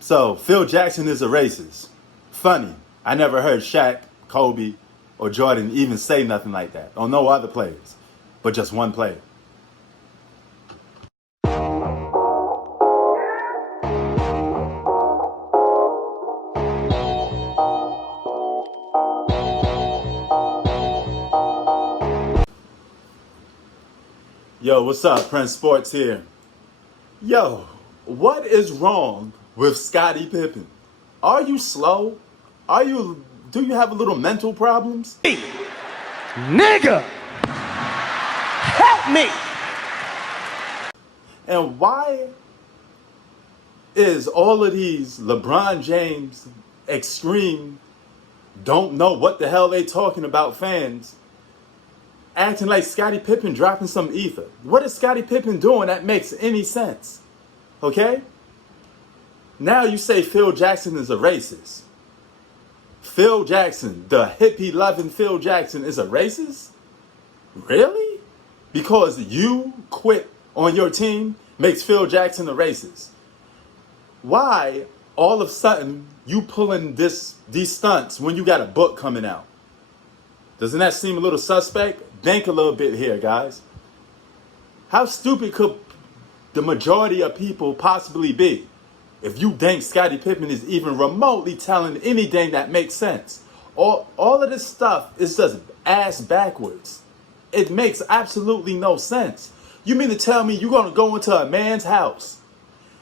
So, Phil Jackson is a racist. Funny. I never heard Shaq, Kobe, or Jordan even say nothing like that. Or no other players. But just one player. Yo, what's up? Prince Sports here. Yo, what is wrong with Scottie Pippen? Are you slow? Do you have a little mental problems? Hey, nigga, help me. And why is all of these LeBron James extreme, don't know what the hell they talking about fans acting like Scottie Pippen dropping some ether? What is Scottie Pippen doing that makes any sense? Okay? Now you say Phil Jackson is a racist. Phil Jackson, the hippie-loving Phil Jackson, is a racist? Really? Because you quit on your team makes Phil Jackson a racist. Why all of a sudden you pulling these stunts when you got a book coming out? Doesn't that seem a little suspect? Think a little bit here, guys. How stupid could the majority of people possibly be if you think Scottie Pippen is even remotely telling anything that makes sense? All of this stuff is just ass backwards. It makes absolutely no sense. You mean to tell me you're going to go into a man's house,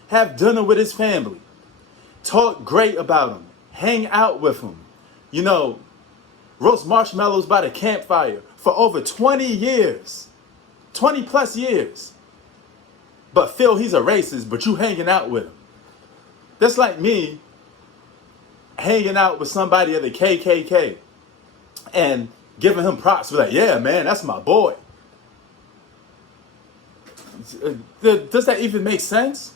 have dinner with his family, talk great about him, hang out with him, roast marshmallows by the campfire for over 20 years, 20 plus years. But Phil, he's a racist, but you hanging out with him. That's like me hanging out with somebody of the KKK and giving him props. Be like, yeah, man, that's my boy. Does that even make sense?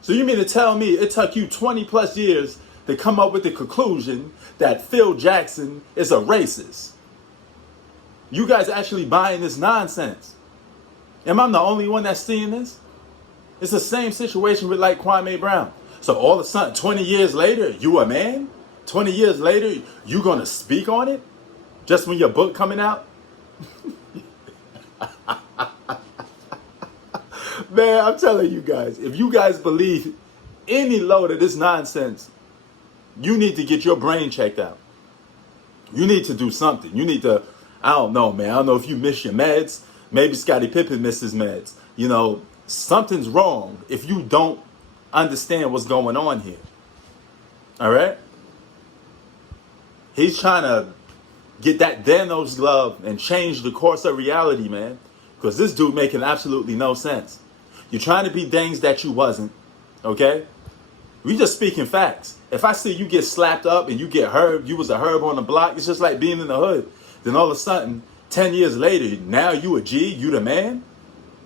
So you mean to tell me it took you 20 plus years to come up with the conclusion that Phil Jackson is a racist? You guys actually buying this nonsense? Am I the only one that's seeing this? It's the same situation with like Kwame Brown. So all of a sudden, 20 years later, you a man? 20 years later, you gonna speak on it? Just when your book coming out? Man, I'm telling you guys, if you guys believe any load of this nonsense, you need to get your brain checked out. You need to do something. You need to, I don't know, man. I don't know if you miss your meds. Maybe Scottie Pippen misses meds. Something's wrong if you don't understand what's going on here. All right? He's trying to get that Thanos glove and change the course of reality, man. Because this dude making absolutely no sense. You're trying to be things that you wasn't. Okay? We just speaking facts. If I see you get slapped up and you get herb, you was a herb on the block, it's just like being in the hood. Then all of a sudden, 10 years later, now you a G, you the man?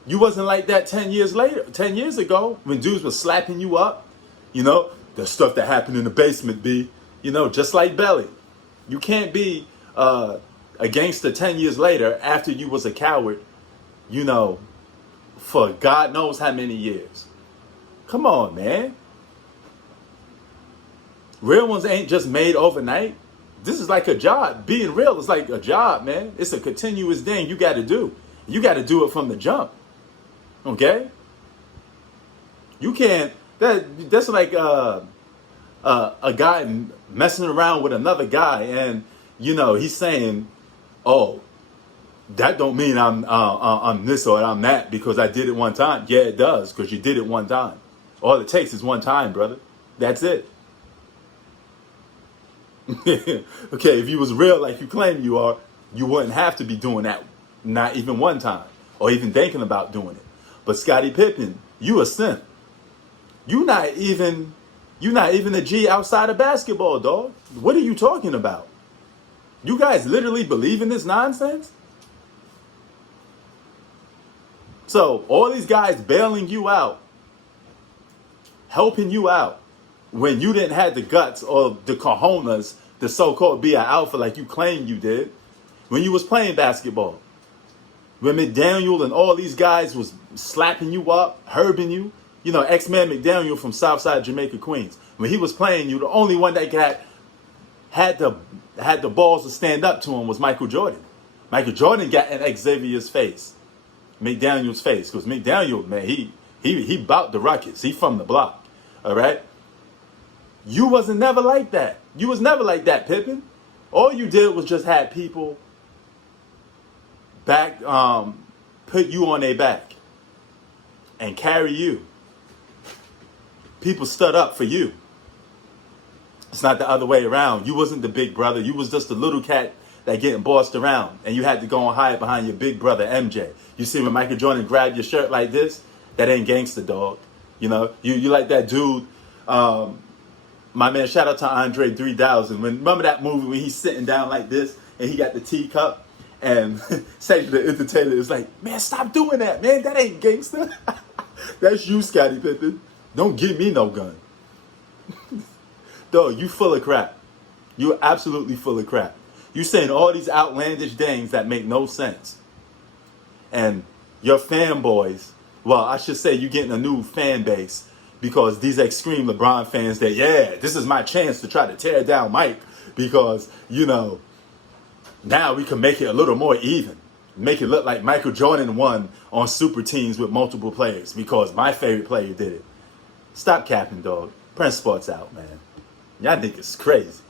You wasn't like that 10 years ago when dudes were slapping you up. The stuff that happened in the basement, B. Just like Belly. You can't be a gangster 10 years later after you was a coward, for God knows how many years. Come on, man. Real ones ain't just made overnight. This is like a job. Being real is like a job, man. It's a continuous thing you got to do. You got to do it from the jump. Okay? You can't. That's like a guy messing around with another guy, and he's saying, "Oh, that don't mean I'm this or I'm that because I did it one time." Yeah, it does, because you did it one time. All it takes is one time, brother. That's it. Okay, if you was real like you claim you are, you wouldn't have to be doing that, not even one time, or even thinking about doing it. But Scottie Pippen, you a simp. You not even a G outside of basketball, dog. What are you talking about? You guys literally believe in this nonsense? So all these guys bailing you out, helping you out, when you didn't have the guts or the cojones to so-called be an alpha like you claim you did, when you was playing basketball. When McDaniel and all these guys was slapping you up, herbing you, You know, X-Man McDaniel from Southside Jamaica, Queens. When he was playing you, the only one that had the balls to stand up to him was Michael Jordan. Michael Jordan got in Xavier's face, McDaniel's face, because McDaniel, man, he bout the ruckus. He from the block, all right? You wasn't never like that. You was never like that, Pippen. All you did was just had people put you on their back and carry you. People stood up for you. It's not the other way around. You wasn't the big brother. You was just the little cat that getting bossed around, and you had to go and hide behind your big brother MJ. You see when Michael Jordan grabbed your shirt like this, that ain't gangster, dog. You know, you like that dude. My man, shout out to Andre 3000. Remember that movie when he's sitting down like this and he got the teacup, and say to the entertainer, it's like, man, stop doing that, man. That ain't gangster. That's you, Scottie Pippen. Don't give me no gun. Dog, you full of crap. You're absolutely full of crap. You saying all these outlandish things that make no sense. And your fanboys, well, I should say you're getting a new fan base because these extreme LeBron fans that, yeah, this is my chance to try to tear down Mike because, you know, now we can make it a little more even. Make it look like Michael Jordan won on super teams with multiple players because my favorite player did it. Stop capping, dog. Prince Sports out, man. Y'all niggas crazy.